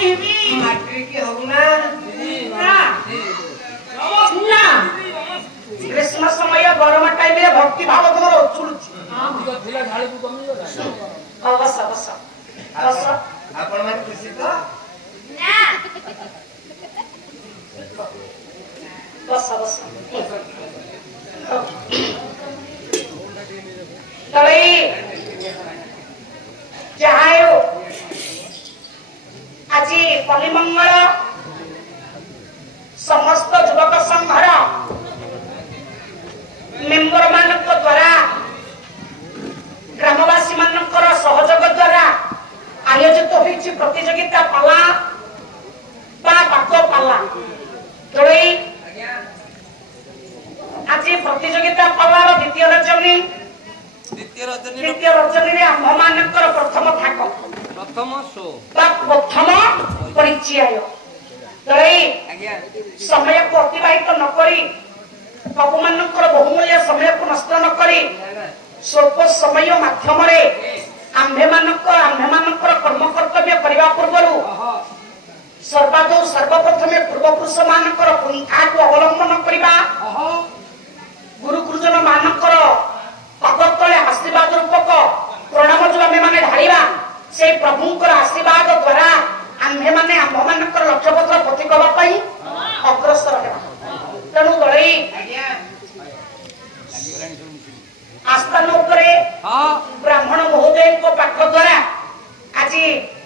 माट्रिक होना ना ग्रीष्म समय गरम टाइम रे भक्ति भाव तमर उछुलुछि थिला झाड़ को कमी गला बस बस बस आपण माने खुशी तो ना बस बस तळे जायो आज पलिमंगल समस्त युवक संघर मेंबर मानक द्वारा ग्रामवासी मानकर सहयोग द्वारा आयोजित होइछि प्रतियोगिता पाला बा बाको पाला तळे आज प्रतियोगिता पालार द्वितीय रजनी रे आम मानकर प्रथम थाक प्रथम शो बा प्रथम परिचय तळे समय को अतिबाहित न करी बाबू मानकर बहुमूल्य समय को नष्ट न करी स्वल्प समय माध्यम रे आम्भे मानकर कर्म कर्तव्य करबा पूर्वरु सर्वादौ सर्वप्रथमे पूर्वपुरुष मानकर पंथा को अवलंबन करबा गुरु गुरुजन मानकर पादतले आशीर्वाद रूपक प्रणाम जो आमे माने ढालिबा से प्रभुंकर आशीर्वाद द्वारा आम्भे माने आम्भ मानकर लक्ष्यपत्र पति कबा पई अग्रसर हेबा तेणु गळई आस्थान उपरे ब्राह्मण महोदय को पाठ द्वारा आज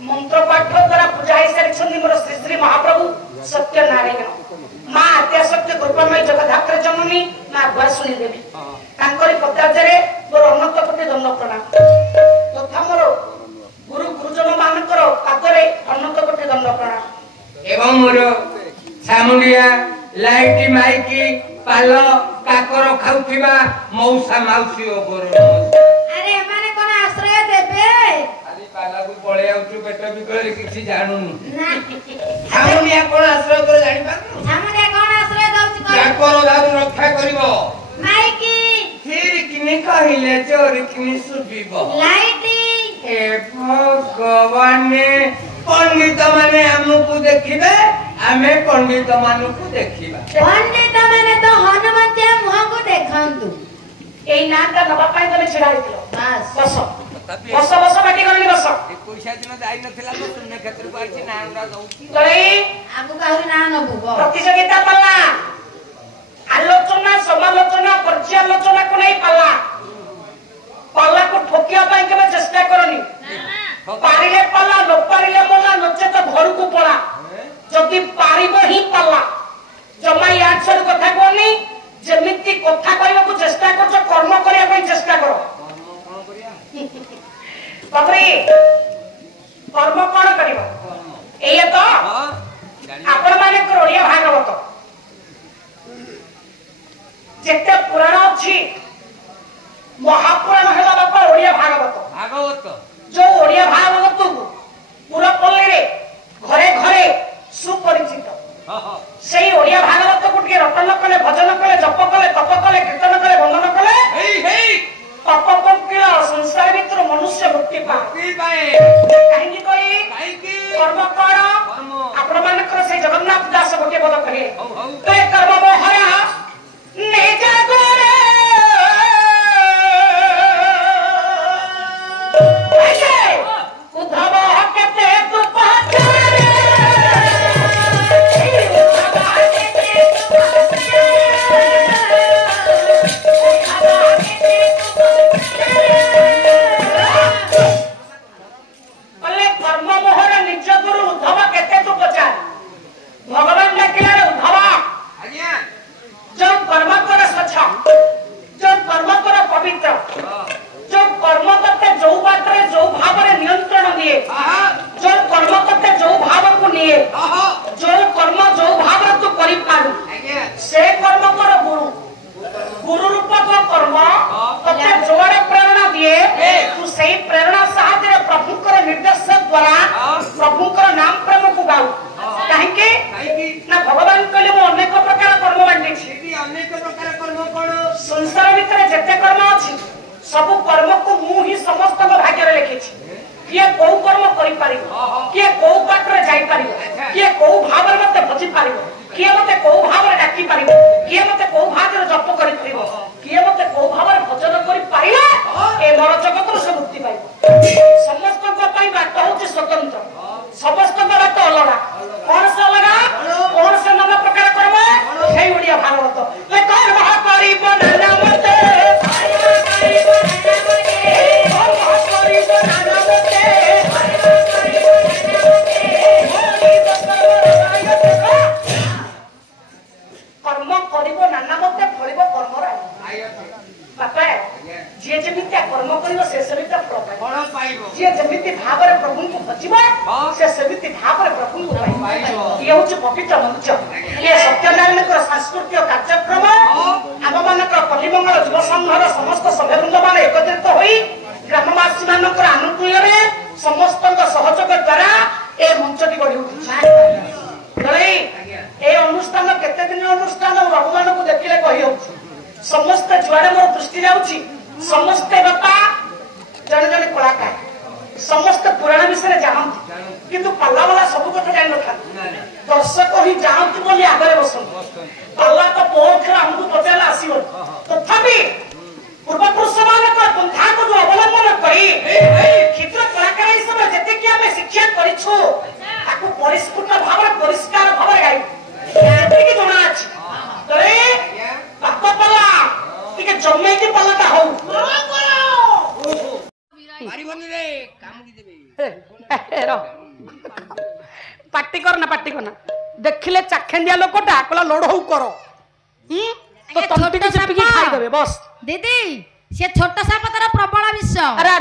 मंत्र पाठ द्वारा पूजा ही सारी मोर श्री श्री महाप्रभु सत्यनारायण माँ आद्याशक्ति कृपामय जगद्धात्री जननी माँ गुआ शुणी देवी तांकरी पदार्थे मोर अनंत कोटि दंड प्रणाम तथा मोर गुरु गुरुजन मानकर पादरे अनंत कोटि दंड प्रणाम एवं मोर सामुंडिया लाइट माइकी पाल काकर खाउथिबा मौसा माउसी ओपर अरे माने कोन आश्रय देबे खाली पाला को पळे आउछु पेट बिकळे किछि जानूनु ना सामुंडिया कोन आश्रय करे जानि पानु सामने कोन आश्रय दउछि काकर दारू रक्षा करिवो माइकी फिर किने कहिले चोरी किने सुबिबो लाइटी ए भगवाने पंडित माने हमकु देखिबे आमे पंडित मानकु देखिबा पंडित माने तो हनुमंतिया मुह को देखंतु एई नाता नबा पाई तमे छिड़ा हितलो बस बस बस बस बाटी करनी बस 21 दिन जाई नथिला तो शून्य क्षेत्र को आछि नांगरा दउछि तळे आगु कहरी ना नबु प्रतियोगिता पाला आलोचना समालोचना पर्यालोचना को नहीं पाला पाला को ठोकिया पाई केबे चेष्टा करनी पारिले पाला न पारिले मोला नचे तो घर को पड़ा जदि पारिबो ही पाला जमा याद सर कथा कोनी जेमिति कथा करबा को चेष्टा करछ कर्म करिया पई चेष्टा करो कोन करिया बाबरे कर्म कोन करिवो एय तो आपण माने ओडिया भागवत जेते पुराण अछि महापुराण हेला बापा ओडिया भागवत जो ओडिया भागवत पूरा पल्ली रे घरे घरे सुपरिचित सेई ओडिया भागवत को के रटन कले भजन कले जप कले तप कले कीर्तन कले वंदन कले पाप पंकिला संसार भीतर मनुष्य मुक्ति पाए काहेकि कोई कर्म कर आपण मानकर से जगन्नाथ दास गोटे पद कहे ते कर्म मोहरा निज गुरु उद्धव केते तू पहचाने कर्म मोहर निज गुरु उद्धव केते तू पचार भगवान डाकिला उद्धव जो कर्म कर स्वच्छ जो कर्म कर पवित्र जो कर्म करते जो बातरे जो भाव रे नियंत्रण दिए जो कर्म करते जो भाव को निए जो कर्म जो भाव रे तू करि पारु से कर्म कर गुरु गुरु रूप तो कर्म तते जोड़े प्रेरणा दिए तू सही प्रेरणा साथ रे प्रभु कर निर्देश द्वारा प्रभु कर नाम प्रेम को गाऊ काहे के ना भगवान कहले मो अनेक प्रकार कर्म बांटी छी अनेक प्रकार कर्म कोन संसार भीतर जेते कर्म अछि सब कर्म को मु ही समस्त भाग्य रे लिखि छी किए को कर्म करि पारिबो किए को बाटरे जाई पारिबो स्वतंत्र समस्त बात अलगा कौन से अलगा कौन से नाना प्रकार कर्म हे ओडिया भागवत ले कौन महा करिब नाना मते कर्म करिब नाना मते फलिब कर्म राय बापा जे जेमिति कर्म करिब से सेमिति फल पाइब जे जेमिति भाବରେ ପ୍ରଭୁଙ୍କୁ ଭଜିବ ସେ ସେମିତି ଭାବରେ ପ୍ରଭୁଙ୍କୁ ପାଇବ ଇଏ ହେଉଛି ପବିତ୍ର ମଞ୍ଚ ଇଏ ସତ୍ୟନାରାୟଣଙ୍କର ସାଂସ୍କୃତିକ କାର୍ଯ୍ୟକ୍ରମ ଆମମାନଙ୍କର ପଲ୍ଲୀମଙ୍ଗଳ ଯୁବ ସଂଘର ସମସ୍ତ ସଭ୍ୟବୃନ୍ଦମାନେ ଏକତ୍ରିତ ହୋଇ ଗ୍ରାମବାସୀମାନଙ୍କର ଆନୁକୂଲ୍ୟରେ ସମସ୍ତଙ୍କ ସହଯୋଗ ଦ୍ୱାରା ଏ ମଞ୍ଚଟି ଗଢ଼ି ଉଠିଛି ଏ ଅନୁଷ୍ଠାନ କେତେ ଦିନ ଅନୁଷ୍ଠାନ ବାବୁମାନଙ୍କୁ ଦେଖିଲେ କହି ହେଉଛି ସମସ୍ତେ ଯୁଆଡେ ମୋର ଦୃଷ୍ଟି ଯାଉଛି ସମସ୍ତେ ବାପା ଜଣେ ଜଣେ କଳାକାର ସମସ୍ତେ ପୁରାଣ ବିଷୟରେ ଜାଣନ୍ତି କିନ୍ତୁ ପାଲା ବାଲା ସବୁ କଥା ଜାଣିନଥାନ୍ତି ଦର୍ଶକ ହିଁ ଜାଣନ୍ତି ବୋଲି ଆଗରେ ବସନ୍ତି ପାଲା ତ ବହୁତ ଥର ଆମକୁ ପଚାରିଲେ ଆସିବନି ତଥାପି ପୂର୍ବପୁରୁଷ ମାନଙ୍କର ପନ୍ଥାକୁ ଯୋଉ ଅବଲମ୍ବନ କରି କ୍ଷୁଦ୍ର କଳାକାର ହିସାବରେ ଯେତିକି ଆମେ ଶିକ୍ଷା କରିଛୁ ତାକୁ ପରିସ୍ଫୁଟ ଭାବରେ ପରିଷ୍କାର ଭାବରେ ଗାଇବୁ ଯେତିକି ଜଣା ଅଛି ବାପ ପାଲା ଟିକେ ଜମେଇକି ପାଲାଟା ହଉ पार्टी करना देखिले चाखेंदिया लोकटा कहला लड़ऊ कर तो तंटी के चिपकी खाई देबे बस दीदी से छोटा सा पतर प्रबल विश्व अरे